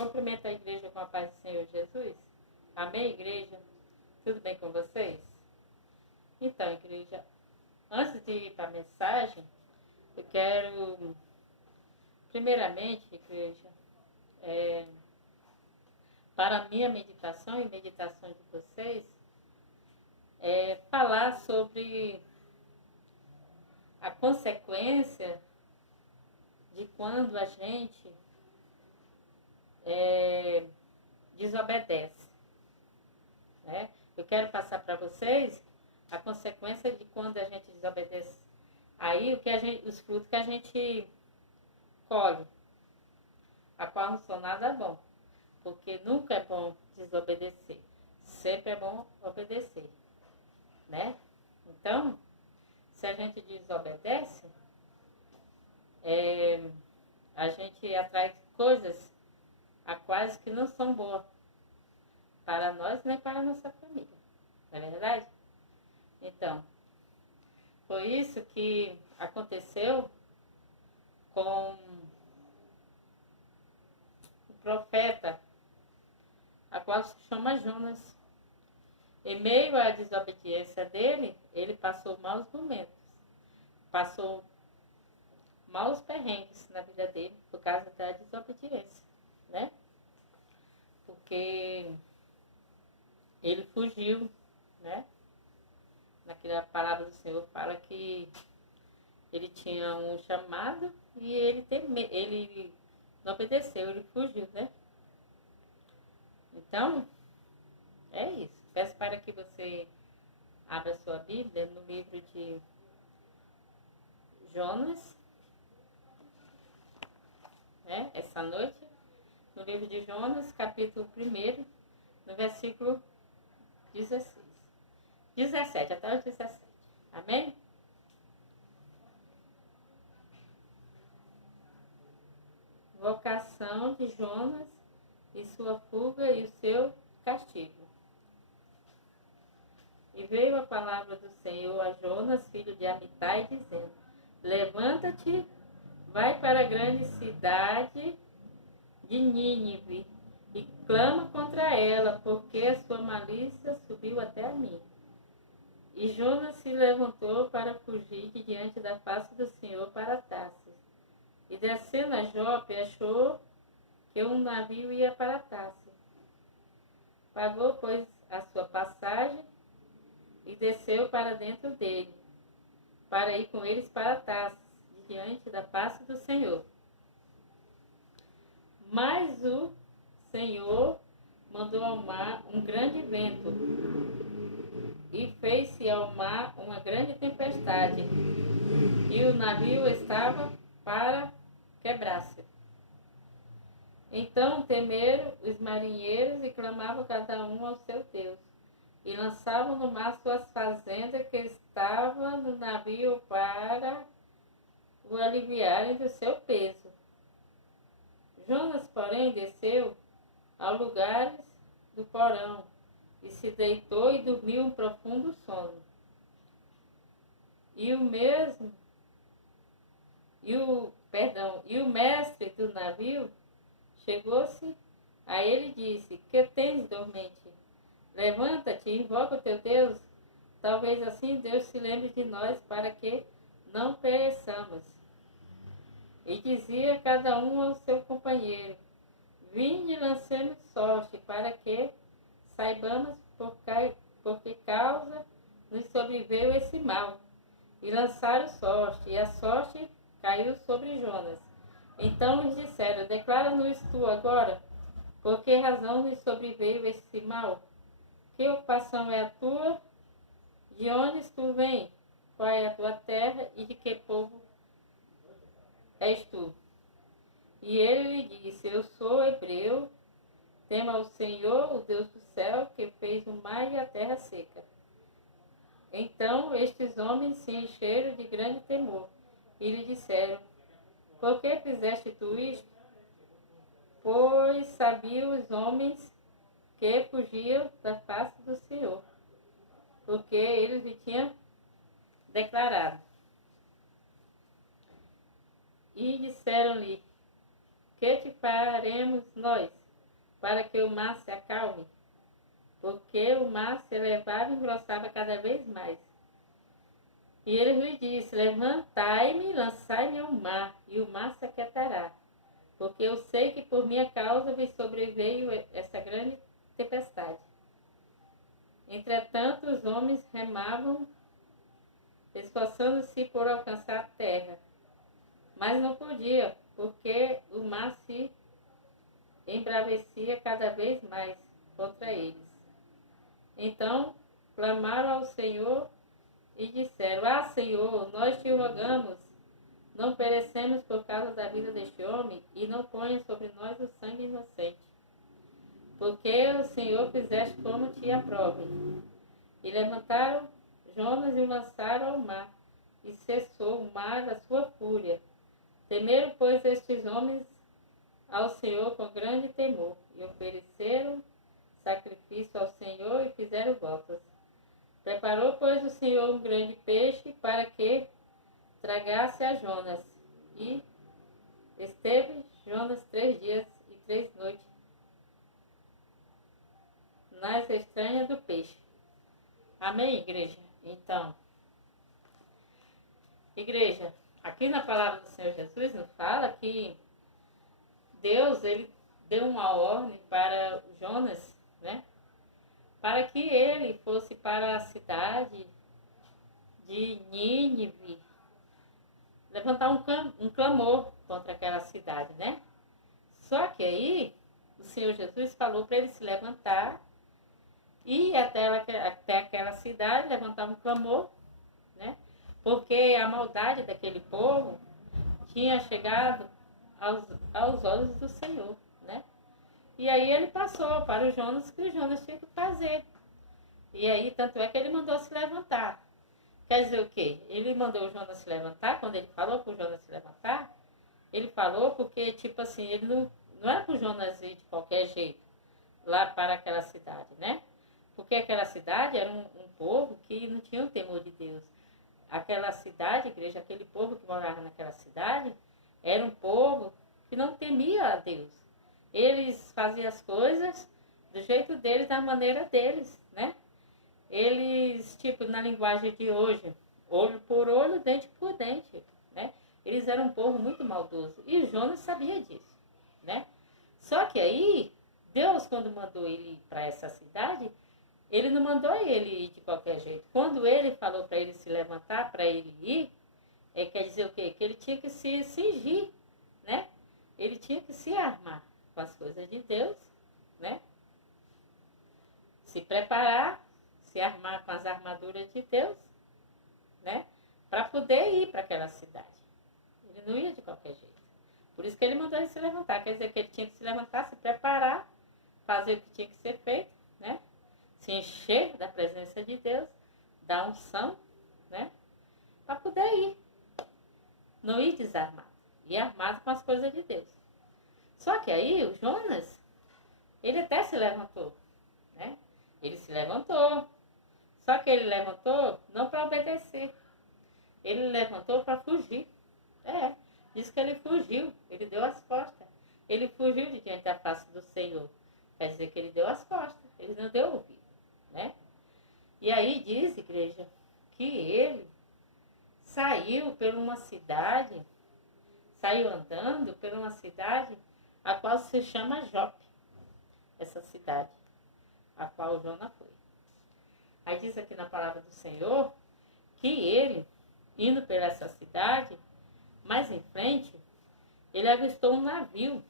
Cumprimento a igreja com a paz do Senhor Jesus. Amém, igreja? Tudo bem com vocês? Então, igreja, antes de ir para a mensagem, eu quero, primeiramente, igreja, para a minha meditação e meditação de vocês, falar sobre a consequência de quando a gente desobedece. Né? Eu quero passar para vocês a consequência de quando a gente desobedece. Aí os frutos que a gente colhe, a qual não são nada bom. Porque nunca é bom desobedecer. Sempre é bom obedecer. Né? Então, se a gente desobedece, a gente atrai coisas a quais que não são boas para nós nem para a nossa família. Não é verdade? Então, foi isso que aconteceu com o profeta, a qual se chama Jonas. Em meio à desobediência dele, ele passou maus momentos. Passou maus perrengues na vida dele por causa da desobediência, né? Porque ele fugiu, né? Naquela palavra do Senhor fala que ele tinha um chamado e ele não obedeceu, ele fugiu, né? Então, é isso. Peço para que você abra sua Bíblia no livro de Jonas, né? Essa noite, no livro de Jonas, capítulo 1, no versículo 17, até o 17. Amém? Vocação de Jonas e sua fuga e o seu castigo. E veio a palavra do Senhor a Jonas, filho de Amitai, dizendo: levanta-te, vai para a grande cidade de Nínive e clama contra ela, porque a sua malícia subiu até a mim. E Jonas se levantou para fugir de diante da face do Senhor para Tarsis. E descendo a Jope, achou que um navio ia para Tarsis. Pagou, pois, a sua passagem e desceu para dentro dele, para ir com eles para Tarsis, diante da face do Senhor. Mas o Senhor mandou ao mar um grande vento, e fez-se ao mar uma grande tempestade, e o navio estava para quebrar-se. Então temeram os marinheiros e clamavam cada um ao seu Deus, e lançavam no mar suas fazendas que estavam no navio para o aliviarem do seu peso. Jonas, porém, desceu ao lugar do porão, e se deitou e dormiu um profundo sono. E o mestre do navio chegou-se a ele e disse: que tens, dormente? Levanta-te e invoca o teu Deus, talvez assim Deus se lembre de nós para que não pereçamos. E dizia cada um ao seu companheiro: vinde e lancemos sorte, para que saibamos por que causa nos sobreveio esse mal. E lançaram sorte, e a sorte caiu sobre Jonas. Então lhes disseram: declara-nos tu agora, por que razão nos sobreveio esse mal? Que ocupação é a tua? De onde tu vens? Qual é a tua terra e de que povo és tu? E ele lhe disse: eu sou hebreu, temo ao Senhor, o Deus do céu, que fez o mar e a terra seca. Então estes homens se encheram de grande temor e lhe disseram: por que fizeste tu isto? Pois sabiam os homens que fugiam da face do Senhor, porque eles lhe tinham declarado. E disseram-lhe: que te faremos nós? para que o mar se acalme, porque o mar se elevava e engrossava cada vez mais. E ele lhe disse: levantai-me, lançai-me ao mar, e o mar se aquietará, porque eu sei que por minha causa vos sobreveio essa grande tempestade. Entretanto, os homens remavam, esforçando-se por alcançar a terra, mas não podiam, porque o mar se embravecia cada vez mais contra eles. Então clamaram ao Senhor e disseram: ah, Senhor, nós te rogamos, não perecemos por causa da vida deste homem, e não ponha sobre nós o sangue inocente. Porque o Senhor fizeste como te aprove. E levantaram Jonas e o lançaram ao mar, e cessou o mar da sua fúria. Temeram, pois, estes homens ao Senhor com grande temor, e ofereceram sacrifício ao Senhor e fizeram votos. Preparou, pois, o Senhor um grande peixe para que tragasse a Jonas. E esteve Jonas 3 dias e 3 noites nas entranhas do peixe. Amém, igreja? Então, igreja, aqui na palavra do Senhor Jesus nos fala que Deus, ele deu uma ordem para Jonas, né? Para que ele fosse para a cidade de Nínive, levantar um clamor contra aquela cidade, né? Só que aí, o Senhor Jesus falou para ele se levantar e ir até aquela cidade, levantar um clamor, né? Porque a maldade daquele povo tinha chegado aos olhos do Senhor, né? E aí ele passou para o Jonas, que o Jonas tinha que fazer. E aí, tanto é que ele mandou se levantar. Quer dizer o quê? Ele mandou o Jonas se levantar, quando ele falou para o Jonas se levantar, ele falou porque, tipo assim, ele não era para o Jonas ir de qualquer jeito lá para aquela cidade, né? Porque aquela cidade era um povo que não tinha o temor de Deus. Aquela cidade, igreja, aquele povo que morava naquela cidade, era um povo que não temia a Deus. Eles faziam as coisas do jeito deles, da maneira deles, né? Eles, tipo, na linguagem de hoje, olho por olho, dente por dente, né? Eles eram um povo muito maldoso. E Jonas sabia disso, né? Só que aí, Deus, quando mandou ele ir para essa cidade, ele não mandou ele ir de qualquer jeito. Quando ele falou para ele se levantar, para ele ir, quer dizer o quê? Que ele tinha que se cingir, né? Ele tinha que se armar com as coisas de Deus, né? Se preparar, se armar com as armaduras de Deus, né? Para poder ir para aquela cidade. Ele não ia de qualquer jeito. Por isso que ele mandou ele se levantar. Quer dizer que ele tinha que se levantar, se preparar, fazer o que tinha que ser feito, né? Se encher da presença de Deus, da unção, né? Para poder ir. Não ir desarmado. Ir armado com as coisas de Deus. Só que aí o Jonas, ele até se levantou, né? Ele se levantou. Só que ele levantou não para obedecer. Ele levantou para fugir. Diz que ele fugiu. Ele deu as costas. Ele fugiu de diante da face do Senhor. Quer dizer que ele deu as costas. Ele não deu ouvido, né? E aí diz, igreja, que ele saiu por uma cidade, saiu andando por uma cidade a qual se chama Jope. Essa cidade a qual Jonas foi. Aí diz aqui na palavra do Senhor que ele, indo por essa cidade, mais em frente, ele avistou um navio.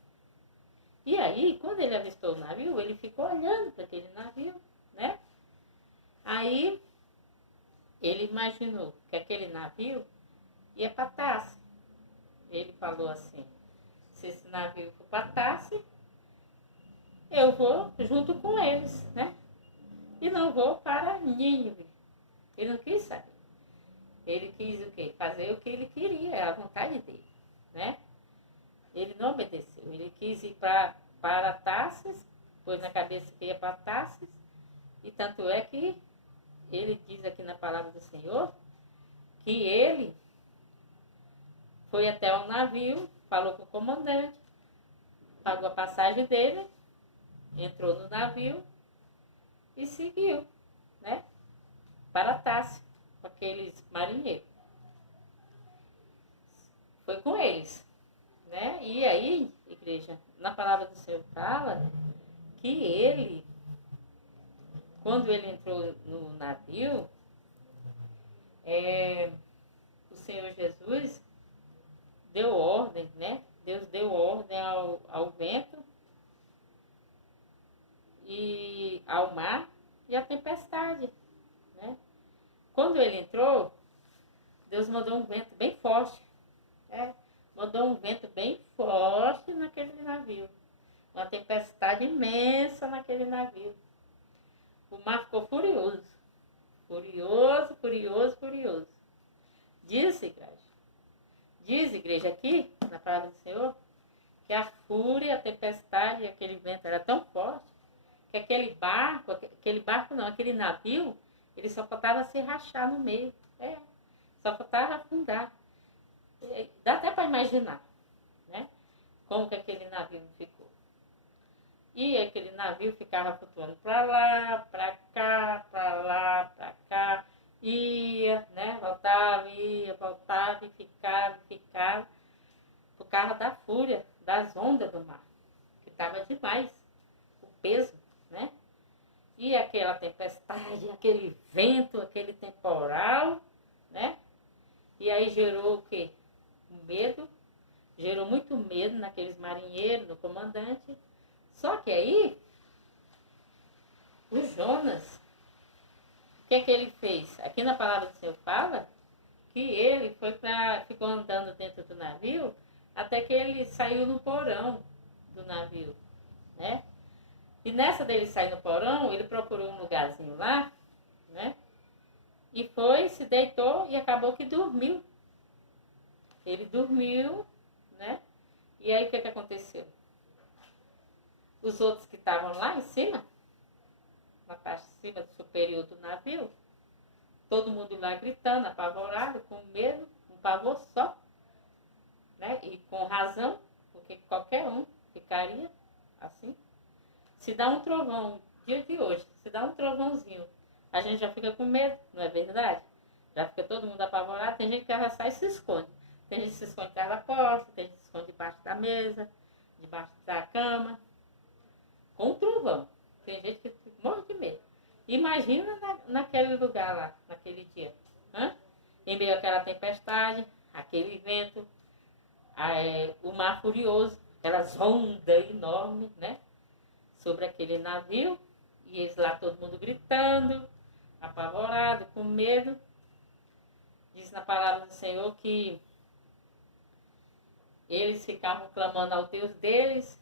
E aí, quando ele avistou o navio, ele ficou olhando para aquele navio, né? Aí, ele imaginou que aquele navio ia para Tarso. Ele falou assim: se esse navio for para Tarso, eu vou junto com eles, né? E não vou para Nínive. Ele não quis saber. Ele quis o quê? Fazer o que ele queria, é a vontade dele, né? Ele não obedeceu. Ele quis ir para Tarsis, pôs na cabeça que ia para Tarsis, e tanto é que ele diz aqui na palavra do Senhor que ele foi até o navio, falou com o comandante, pagou a passagem dele entrou no navio e seguiu, né, para Tarso, com aqueles marinheiros. Foi com eles, né? E aí, igreja, na palavra do Senhor fala que ele, quando ele entrou no navio, o Senhor Jesus deu ordem, né? Deus deu ordem ao vento e ao mar e à tempestade, né? Quando ele entrou, Deus mandou um vento bem forte, mandou um vento bem forte naquele navio, uma tempestade imensa naquele navio. O mar ficou furioso, furioso, furioso, furioso. Diz, igreja, aqui, na palavra do Senhor, que a fúria, a tempestade, aquele vento era tão forte, que aquele navio, ele só faltava se rachar no meio. Só faltava afundar. Dá até para imaginar, né? Como que aquele navio ficou. E aquele navio ficava flutuando para lá, para cá, para lá, para cá. Ia, né? Voltava e ficava. Por causa da fúria, das ondas do mar. Que estava demais. O peso, né? E aquela tempestade, aquele vento, aquele temporal, né? E aí gerou o quê? Medo. Gerou muito medo naqueles marinheiros, no comandante. Só que aí, o Jonas, o que é que ele fez? Aqui na palavra do Senhor fala que ele ficou andando dentro do navio até que ele saiu no porão do navio, né? E nessa dele sair no porão, ele procurou um lugarzinho lá, né? E foi, se deitou e acabou que dormiu. Ele dormiu, né? E aí o que aconteceu? Os outros que estavam lá em cima, na parte de cima superior do navio, todo mundo lá gritando, apavorado, com medo, um pavor só, né? E com razão, porque qualquer um ficaria assim. Se dá um trovão, dia de hoje, se dá um trovãozinho, a gente já fica com medo, não é verdade? Já fica todo mundo apavorado, tem gente que já sai e se esconde. Tem gente que se esconde atrás da porta, tem gente que se esconde debaixo da mesa, debaixo da cama, com um trovão. Tem gente que morre de medo. Imagina naquele lugar lá, naquele dia. Em meio àquela tempestade, aquele vento, o mar furioso, aquelas ondas enormes, né? Sobre aquele navio. E eles lá, todo mundo gritando, apavorado, com medo. Diz na palavra do Senhor que eles ficavam clamando ao Deus deles.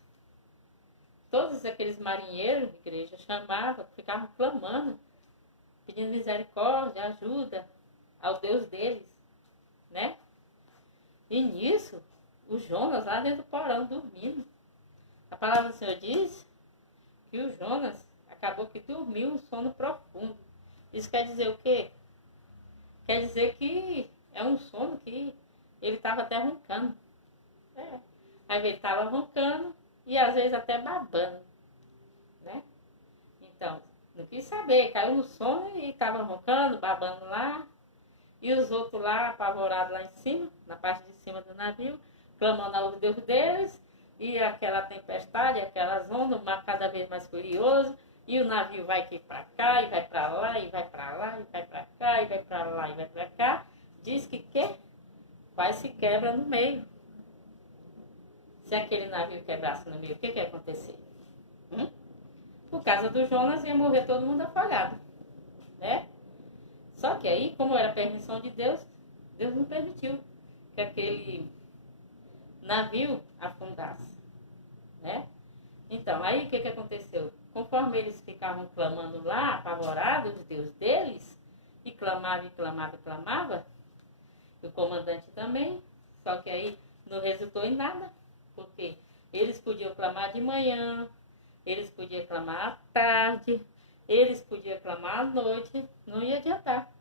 Todos aqueles marinheiros, igreja, chamavam, ficavam clamando, pedindo misericórdia, ajuda ao Deus deles, né? E nisso, o Jonas lá dentro do porão, dormindo. A palavra do Senhor diz que o Jonas acabou que dormiu um sono profundo. Isso quer dizer o quê? Quer dizer que é um sono que ele estava até roncando. Aí ele estava roncando e às vezes até babando, né? Então, não quis saber, caiu no sono e estava roncando, babando lá. E os outros lá, apavorados lá em cima, na parte de cima do navio, clamando ao Deus deles. E aquela tempestade, aquelas ondas, o mar cada vez mais furioso. E o navio vai aqui para cá, e vai para lá, e vai para lá, e vai para cá, e vai para lá, e vai para cá. Diz que quase se quebra no meio. Se aquele navio quebrasse no meio, o que ia acontecer? Por causa do Jonas, ia morrer todo mundo afogado, né? Só que aí, como era permissão de Deus, Deus não permitiu que aquele navio afundasse, né? Então, aí o que aconteceu? Conforme eles ficavam clamando lá, apavorados, o Deus deles, e clamavam, e clamavam, e clamavam, o comandante também, só que aí não resultou em nada, porque eles podiam clamar de manhã, eles podiam clamar à tarde, eles podiam clamar à noite, não ia adiantar.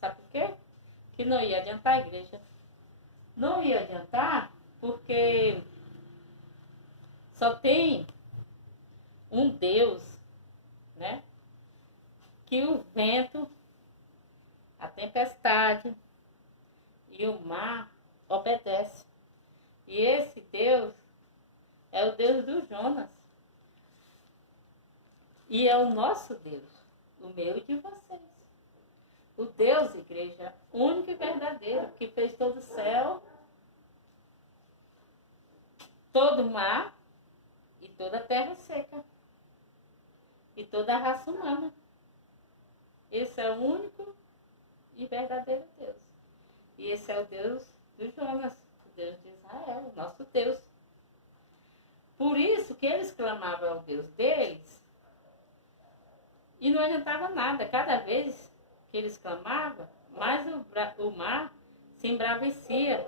Sabe por quê? Que não ia adiantar a igreja. Não ia adiantar porque só tem um Deus, né? Que o vento, a tempestade e o mar obedecem. E esse Deus é o Deus do Jonas. E é o nosso Deus, o meu e de vocês. O Deus, igreja, único e verdadeiro, que fez todo o céu, todo o mar e toda a terra seca. E toda a raça humana. Esse é o único e verdadeiro Deus. E esse é o Deus do Jonas, o Deus de Israel, o nosso Deus. Por isso que eles clamavam ao Deus deles e não adiantava nada. Cada vez que eles clamavam, mais o mar se embravecia,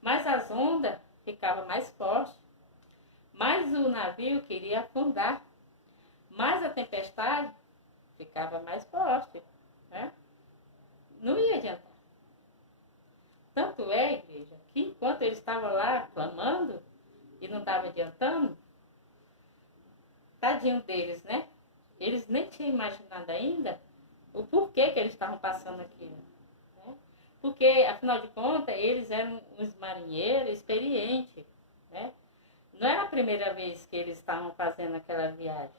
mais as ondas ficavam mais fortes, mais o navio queria afundar, mais a tempestade ficava mais forte, né? Não ia adiantar. Tanto é, igreja, que enquanto eles estavam lá clamando e não estava adiantando, tadinho deles, né? Eles nem tinham imaginado ainda o porquê que eles estavam passando aquilo, né? Porque, afinal de contas, eles eram uns marinheiros experientes, né? Não era a primeira vez que eles estavam fazendo aquela viagem.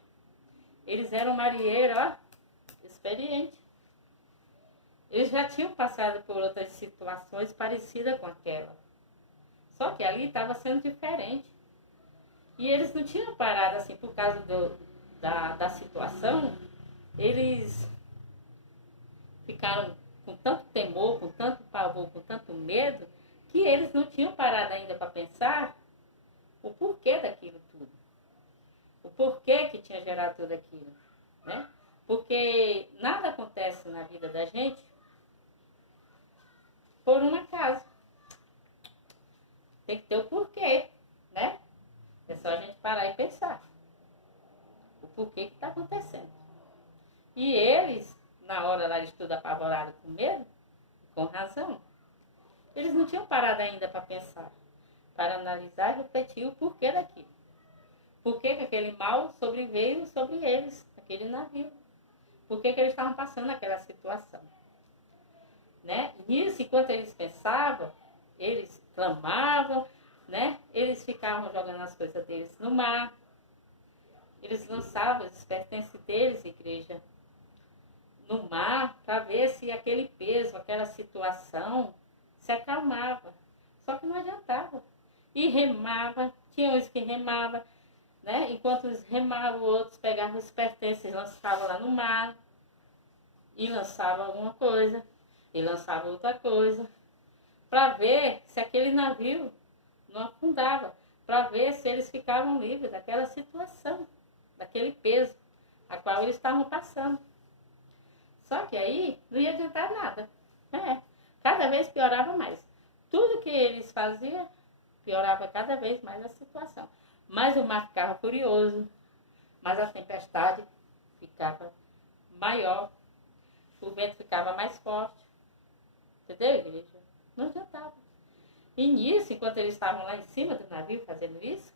Eles eram marinheiros, ó, experientes. Eles já tinham passado por outras situações parecidas com aquela. Só que ali estava sendo diferente. E eles não tinham parado assim por causa da situação. Eles ficaram com tanto temor, com tanto pavor, com tanto medo, que eles não tinham parado ainda para pensar o porquê daquilo tudo. O porquê que tinha gerado tudo aquilo, né? Porque nada acontece na vida da gente por um acaso. Tem que ter o porquê, né? É só a gente parar e pensar o porquê que está acontecendo. E eles, na hora lá, eles tudo apavorados com medo, com razão. Eles não tinham parado ainda para pensar, para analisar e refletir o porquê daquilo. Por que aquele mal sobreveio sobre eles, aquele navio? Por que eles estavam passando aquela situação? Né? Nisso, enquanto eles pensavam, eles clamavam, né? Eles ficavam jogando as coisas deles no mar. Eles lançavam os pertences deles, igreja, no mar, para ver se aquele peso, aquela situação se acalmava. Só que não adiantava. E remava, tinha uns que remavam, né? Enquanto os remavam, outros pegavam os pertences, lançavam lá no mar, e lançavam alguma coisa, e lançavam outra coisa, para ver se aquele navio não afundava, para ver se eles ficavam livres daquela situação, daquele peso a qual eles estavam passando. Só que aí não ia adiantar nada. Cada vez piorava mais. Tudo que eles faziam, piorava cada vez mais a situação. Mas o mar ficava furioso, mas a tempestade ficava maior, o vento ficava mais forte. Entendeu, igreja? Não adiantava. E nisso, enquanto eles estavam lá em cima do navio fazendo isso,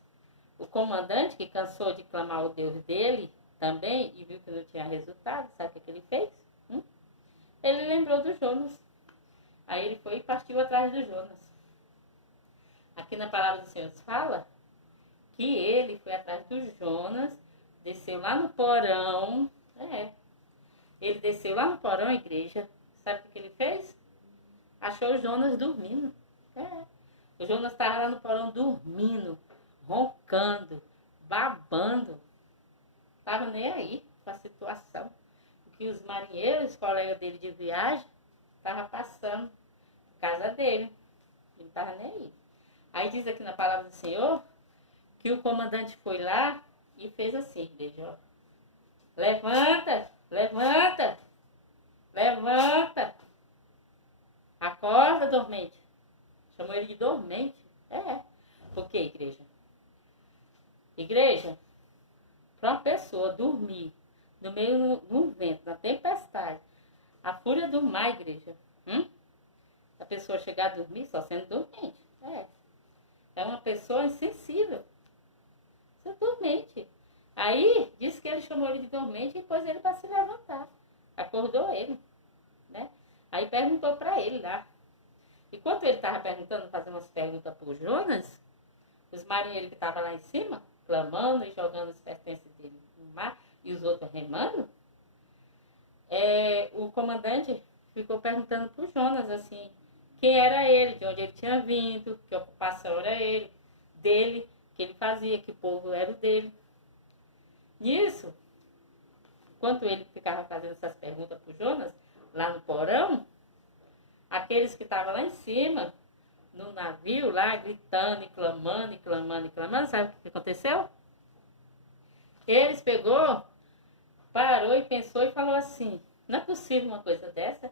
o comandante, que cansou de clamar o Deus dele também e viu que não tinha resultado, sabe o que ele fez? Ele lembrou do Jonas. Aí ele foi e partiu atrás do Jonas. Aqui na palavra do Senhor fala que ele foi atrás do Jonas, desceu lá no porão. Ele desceu lá no porão, a igreja. Sabe o que ele fez? Achou o Jonas dormindo. O Jonas estava lá no porão dormindo, roncando, babando. Estava nem aí com a situação. O que os marinheiros, os colegas dele de viagem, estavam passando por casa dele. Ele não estava nem aí. Aí diz aqui na palavra do Senhor que o comandante foi lá e fez assim, igreja, ó. Levanta, levanta, levanta. Acorda, dormente. Chamou ele de dormente. Por quê, igreja? Igreja, para uma pessoa dormir no meio do vento, na tempestade, a fúria do mar, igreja, a pessoa chegar a dormir só sendo dormente. É uma pessoa insensível. Você é dormente. Aí, disse que ele chamou ele de dormente e pôs ele para se levantar. Acordou ele, né? Aí perguntou para ele lá. Enquanto ele estava perguntando, fazendo umas perguntas para o Jonas, os marinheiros que estavam lá em cima, clamando e jogando os pertences dele no mar, e os outros remando, o comandante ficou perguntando para o Jonas, assim, quem era ele, de onde ele tinha vindo, que ocupação era ele, dele, que ele fazia, que povo era o dele. Nisso, enquanto ele ficava fazendo essas perguntas para o Jonas, lá no porão, aqueles que estavam lá em cima, no navio, lá, gritando e clamando, e clamando, e clamando, sabe o que aconteceu? Eles pegou, parou e pensou e falou assim, não é possível uma coisa dessa,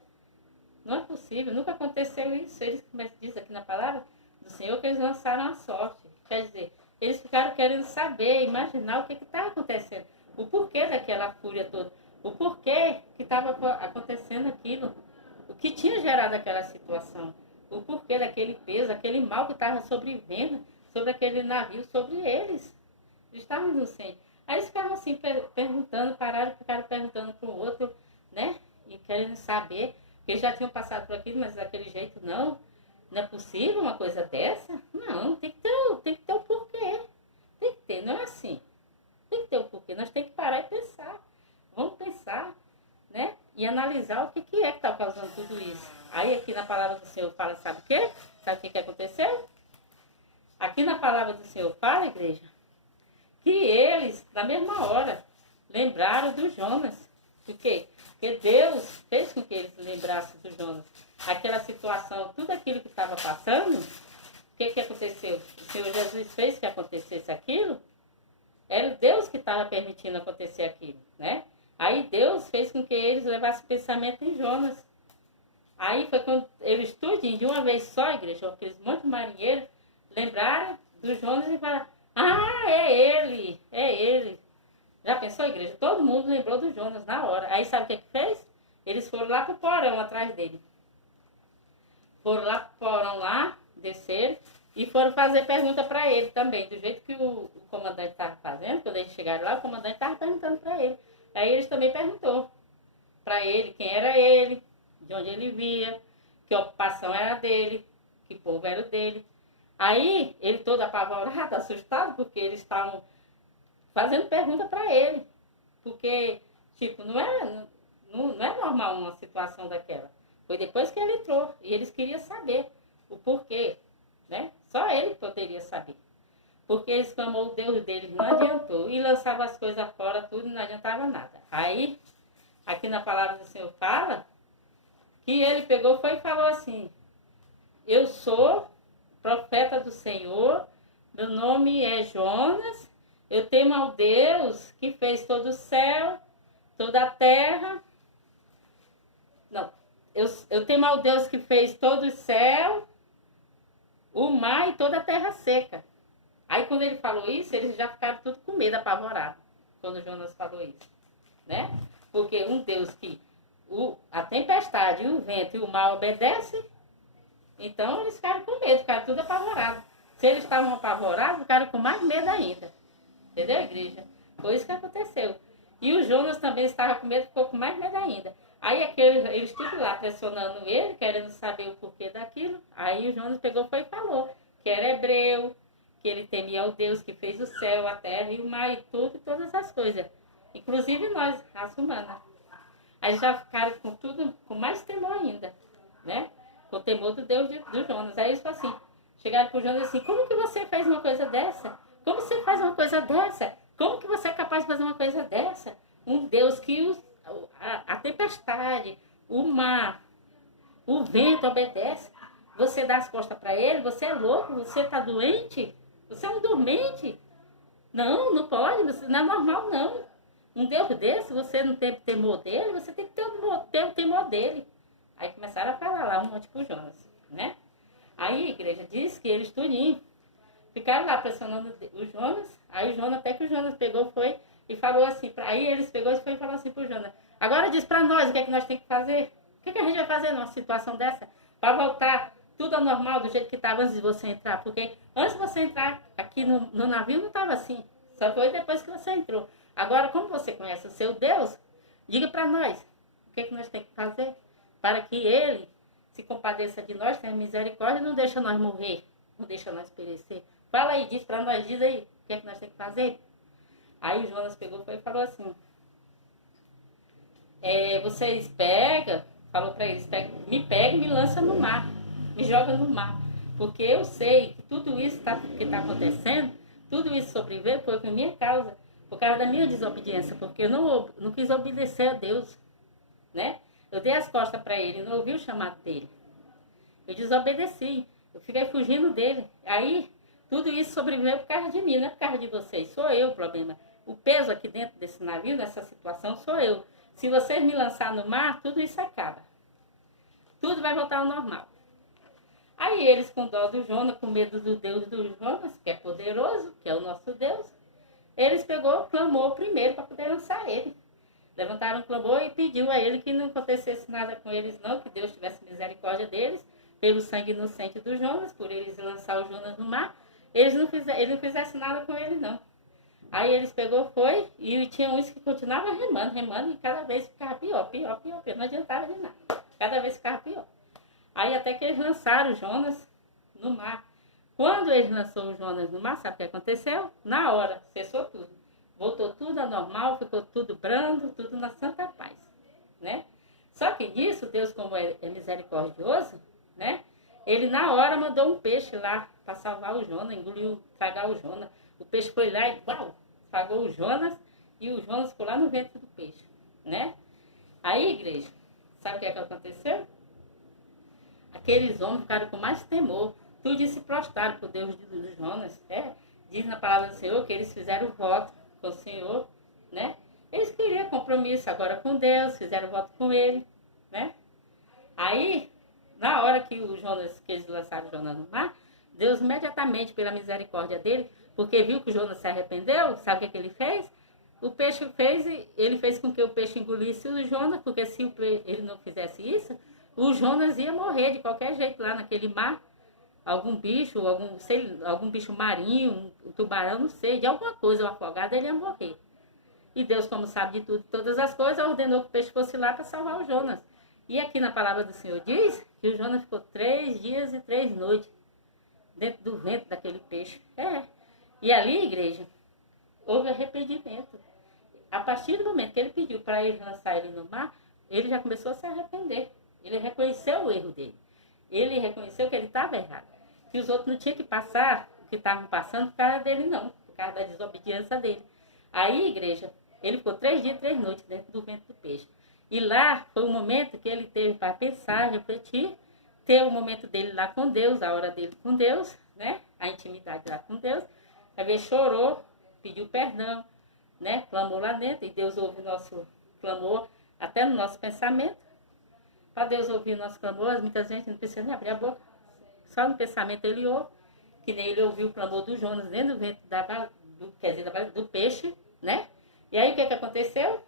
não é possível, nunca aconteceu isso. Eles, como diz aqui na palavra do Senhor, que eles lançaram a sorte. Quer dizer, eles ficaram querendo saber, imaginar o que estava acontecendo, o porquê daquela fúria toda, o porquê que estava acontecendo aquilo, o que tinha gerado aquela situação, o porquê daquele peso, aquele mal que estava sobrevivendo sobre aquele navio, sobre eles. Eles estavam inocentes. Aí eles ficavam assim, perguntando, pararam, ficaram perguntando para o outro, né? E querendo saber, porque eles já tinham passado por aquilo, mas daquele jeito não. Não é possível uma coisa dessa? Não, tem que ter o porquê. Tem que ter, não é assim. Tem que ter o porquê. Nós temos que parar e pensar. Vamos pensar, né? E analisar o que é que está causando tudo isso. Aí aqui na palavra do Senhor fala, sabe o quê? Sabe o que aconteceu? Aqui na palavra do Senhor fala, igreja, que eles, na mesma hora, lembraram do Jonas. Por quê? Porque Deus fez com que eles lembrassem do Jonas. Aquela situação, tudo aquilo que estava passando, o que aconteceu? O Senhor Jesus fez que acontecesse aquilo? Era Deus que estava permitindo acontecer aquilo, né? Aí Deus fez com que eles levassem pensamento em Jonas. Aí foi quando eles tudinho, de uma vez só, igreja, aqueles monte de marinheiros, lembraram do Jonas e falaram, ah, é ele, é ele. Já pensou, igreja? Todo mundo lembrou do Jonas na hora. Aí sabe o que fez? Eles foram lá pro porão atrás dele. Foram lá pro porão lá, desceram, e foram fazer pergunta para ele também. Do jeito que o comandante estava fazendo, quando eles chegaram lá, o comandante estava perguntando para ele. Aí eles também perguntou para ele quem era ele, de onde ele via, que ocupação era dele, que povo era o dele. Aí ele todo apavorado, assustado, porque eles estavam fazendo pergunta para ele. Porque, tipo, não é normal uma situação daquela. Foi depois que ele entrou e eles queriam saber o porquê, né? Só ele poderia saber. Porque eles clamou o Deus deles, não adiantou. E lançava as coisas fora, tudo, não adiantava nada. Aí, aqui na palavra do Senhor fala que ele pegou foi e falou assim, eu sou profeta do Senhor, meu nome é Jonas, eu temo ao Deus que fez todo o céu, toda a terra. Não, eu temo ao Deus que fez todo o céu, o mar e toda a terra seca. Aí quando ele falou isso, eles já ficaram tudo com medo, apavorados, quando Jonas falou isso, né? Porque um Deus que a tempestade, o vento e o mar obedecem, então eles ficaram com medo, ficaram tudo apavorados. Se eles estavam apavorados, ficaram com mais medo ainda. Entendeu, igreja? Foi isso que aconteceu. E o Jonas também estava com medo, ficou com mais medo ainda. Aí eles tudo lá pressionando ele, querendo saber o porquê daquilo. Aí o Jonas pegou foi e falou que era hebreu, que ele temia ao Deus que fez o céu, a terra e o mar e tudo, todas as coisas. Inclusive nós, raça humana. Aí já ficaram com tudo, com mais temor ainda, né? Com o temor do Deus do Jonas. Aí eles falaram assim, chegaram para o Jonas assim, como que você fez uma coisa dessa? Como você faz uma coisa dessa? Como que você é capaz de fazer uma coisa dessa? Um Deus que a tempestade, o mar, o vento obedece. Você dá as costas para ele? Você é louco? Você está doente? Você é um dormente? Não, não pode. Não é normal, não. Um Deus desse, você não tem temor dele, você tem que ter o temor dele. Aí começaram a falar lá um monte pro Jonas, né? Aí a igreja diz que eles tudinho ficaram lá pressionando o Jonas. Aí o Jonas, até que o Jonas pegou, foi e falou assim, aí eles pegou e foi e falou assim pro Jonas, agora diz pra nós o que é que nós temos que fazer. O que a gente vai fazer numa situação dessa? Para voltar tudo ao normal, do jeito que estava antes de você entrar. Porque antes de você entrar aqui no navio não estava assim. Só foi depois que você entrou. Agora, como você conhece o seu Deus, diga para nós o que nós temos que fazer para que Ele se compadeça de nós, tenha misericórdia e não deixa nós morrer, não deixa nós perecer. Fala aí, diz para nós, diz aí, o que nós temos que fazer? Aí o Jonas pegou e falou assim, vocês pegam, falou para eles, me pega e me lança no mar, me joga no mar, porque eu sei que tudo isso que está acontecendo, tudo isso sobreveio foi por minha causa, por causa da minha desobediência, porque eu não quis obedecer a Deus, né? Eu dei as costas para ele, não ouvi o chamado dele. Eu desobedeci, eu fiquei fugindo dele. Aí, tudo isso sobreviveu por causa de mim, não é por causa de vocês. Sou eu o problema. O peso aqui dentro desse navio, nessa situação, sou eu. Se vocês me lançarem no mar, tudo isso acaba. Tudo vai voltar ao normal. Aí eles, com dó do Jonas, com medo do Deus do Jonas, que é poderoso, que é o nosso Deus, eles clamou primeiro para poder lançar ele. Levantaram um clamor e pediu a ele que não acontecesse nada com eles não, que Deus tivesse misericórdia deles, pelo sangue inocente do Jonas, por eles lançar o Jonas no mar, ele não fizesse nada com ele não. Aí eles foi, e tinha uns que continuavam remando, e cada vez ficava pior, não adiantava de nada, cada vez ficava pior. Aí até que eles lançaram o Jonas no mar. Quando eles lançaram o Jonas no mar, sabe o que aconteceu? Na hora, cessou tudo. Voltou tudo ao normal, ficou tudo brando, tudo na santa paz, né? Só que nisso, Deus, como é misericordioso, né? Ele na hora mandou um peixe lá para salvar o Jonas, tragar o Jonas. O peixe foi lá e tragou o Jonas, e o Jonas ficou lá no ventre do peixe, né? Aí, igreja, sabe o que aconteceu? Aqueles homens ficaram com mais temor, tudo se prostraram para o Deus do Jonas, diz na palavra do Senhor que eles fizeram o voto com o Senhor, né? Eles queriam compromisso agora com Deus, fizeram voto com ele, né? Aí, na hora que eles lançaram o Jonas no mar, Deus imediatamente, pela misericórdia dele, porque viu que o Jonas se arrependeu, sabe o que ele fez? O peixe ele fez com que o peixe engolisse o Jonas, porque se ele não fizesse isso, o Jonas ia morrer de qualquer jeito lá naquele mar. Algum bicho, algum bicho marinho, um tubarão, não sei, de alguma coisa, o afogado, ele ia morrer. E Deus, como sabe de tudo, todas as coisas, ordenou que o peixe fosse lá para salvar o Jonas. E aqui na palavra do Senhor diz que o Jonas ficou 3 dias e 3 noites dentro do ventre daquele peixe. E ali, igreja, houve arrependimento. A partir do momento que ele pediu para ele lançar ele no mar, ele já começou a se arrepender. Ele reconheceu o erro dele. Ele reconheceu que ele estava errado. Que os outros não tinham que passar o que estavam passando por causa dele, não. Por causa da desobediência dele. Aí, igreja, ele ficou 3 dias e 3 noites dentro do ventre do peixe. E lá foi o momento que ele teve para pensar, refletir, ter o momento dele lá com Deus, a hora dele com Deus, né? A intimidade lá com Deus. Aí ele chorou, pediu perdão, né? Clamou lá dentro. E Deus ouve o nosso clamor, até no nosso pensamento. Para Deus ouvir o nosso clamor, muitas vezes não precisa nem abrir a boca. Só no pensamento ele ouve, que nem ele ouviu o clamor do Jonas dentro do ventre do peixe, né? E aí o que aconteceu?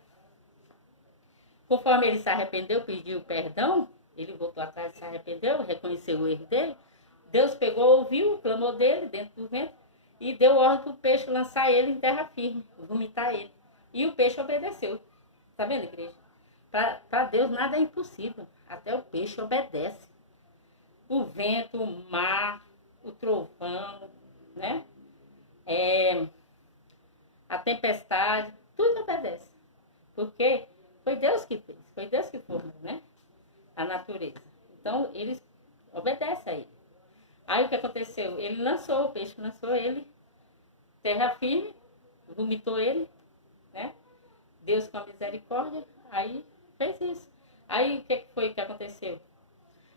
Conforme ele se arrependeu, pediu perdão, ele voltou atrás, se arrependeu, reconheceu o erro dele. Deus pegou, ouviu o clamor dele dentro do ventre e deu ordem para o peixe lançar ele em terra firme, vomitar ele. E o peixe obedeceu. Tá vendo, igreja? Para Deus nada é impossível. Até o peixe obedece. O vento, o mar, o trovão, né? A tempestade, tudo obedece. Porque foi Deus que fez, foi Deus que formou, né? A natureza. Então, eles obedecem a ele. Aí o que aconteceu? Ele lançou, o peixe lançou ele, terra firme, vomitou ele, né? Deus com a misericórdia, aí fez isso. Aí o que foi que aconteceu?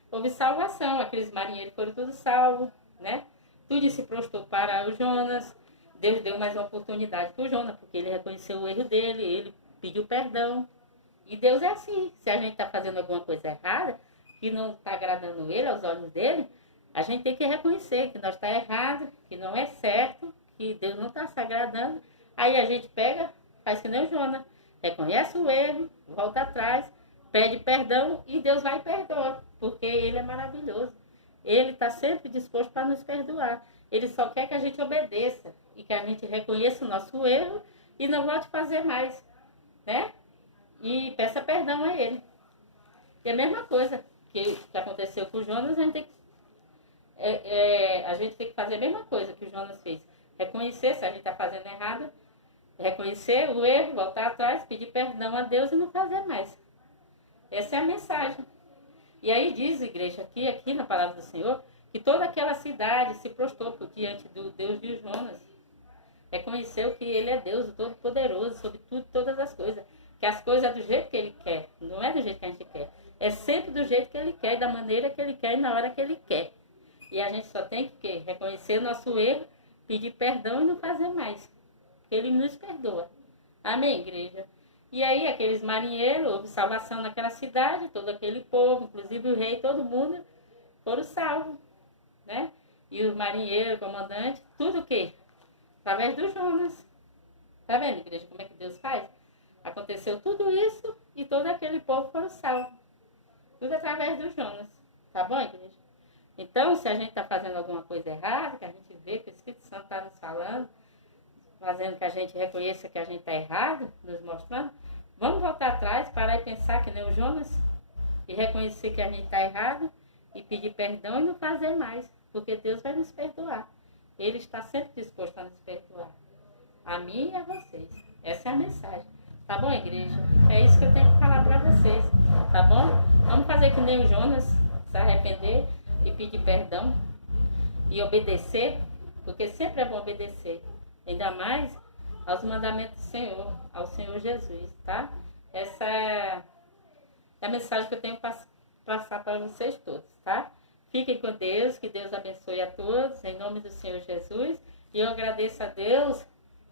Houve salvação, aqueles marinheiros foram todos salvos, né? Tudo se prostrou para o Jonas. Deus deu mais uma oportunidade para o Jonas, porque ele reconheceu o erro dele, ele pediu perdão. E Deus é assim, se a gente está fazendo alguma coisa errada, que não está agradando ele, aos olhos dele, a gente tem que reconhecer que nós está errado, que não é certo, que Deus não está se agradando. Aí a gente pega, faz que nem o Jonas, reconhece o erro, volta atrás, pede perdão e Deus vai e perdoa, porque ele é maravilhoso. Ele está sempre disposto para nos perdoar. Ele só quer que a gente obedeça e que a gente reconheça o nosso erro e não volte a fazer mais, né? E peça perdão a ele. E a mesma coisa que aconteceu com o Jonas, a gente tem que fazer a mesma coisa que o Jonas fez. Reconhecer se a gente está fazendo errado, reconhecer o erro, voltar atrás, pedir perdão a Deus e não fazer mais. Essa é a mensagem. E aí diz, igreja, aqui na palavra do Senhor, que toda aquela cidade se prostrou diante do Deus de Jonas. Reconheceu que ele é Deus, o Todo-Poderoso, sobre tudo e todas as coisas. Que as coisas é do jeito que ele quer, não é do jeito que a gente quer. É sempre do jeito que ele quer, da maneira que ele quer e na hora que ele quer. E a gente só tem que reconhecer nosso erro, pedir perdão e não fazer mais. Porque ele nos perdoa. Amém, igreja? E aí aqueles marinheiros, houve salvação naquela cidade, todo aquele povo, inclusive o rei, todo mundo, foram salvos, né? E os marinheiros, o comandante, tudo o quê? Através do Jonas. Tá vendo, igreja, como é que Deus faz? Aconteceu tudo isso e todo aquele povo foram salvos. Tudo através do Jonas. Tá bom, igreja? Então, se a gente está fazendo alguma coisa errada, que a gente vê que o Espírito Santo está nos falando, fazendo que a gente reconheça que a gente está errado, nos mostrando, vamos voltar atrás, parar e pensar que nem o Jonas, e reconhecer que a gente está errado, e pedir perdão e não fazer mais, porque Deus vai nos perdoar. Ele está sempre disposto a nos perdoar. A mim e a vocês. Essa é a mensagem. Tá bom, igreja? É isso que eu tenho que falar para vocês. Tá bom? Vamos fazer que nem o Jonas, se arrepender e pedir perdão e obedecer, porque sempre é bom obedecer. Ainda mais aos mandamentos do Senhor, ao Senhor Jesus, tá? Essa é a mensagem que eu tenho para passar para vocês todos, tá? Fiquem com Deus, que Deus abençoe a todos, em nome do Senhor Jesus. E eu agradeço a Deus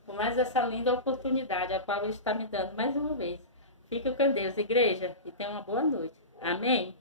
por mais essa linda oportunidade, a qual Ele está me dando mais uma vez. Fiquem com Deus, igreja, e tenham uma boa noite. Amém?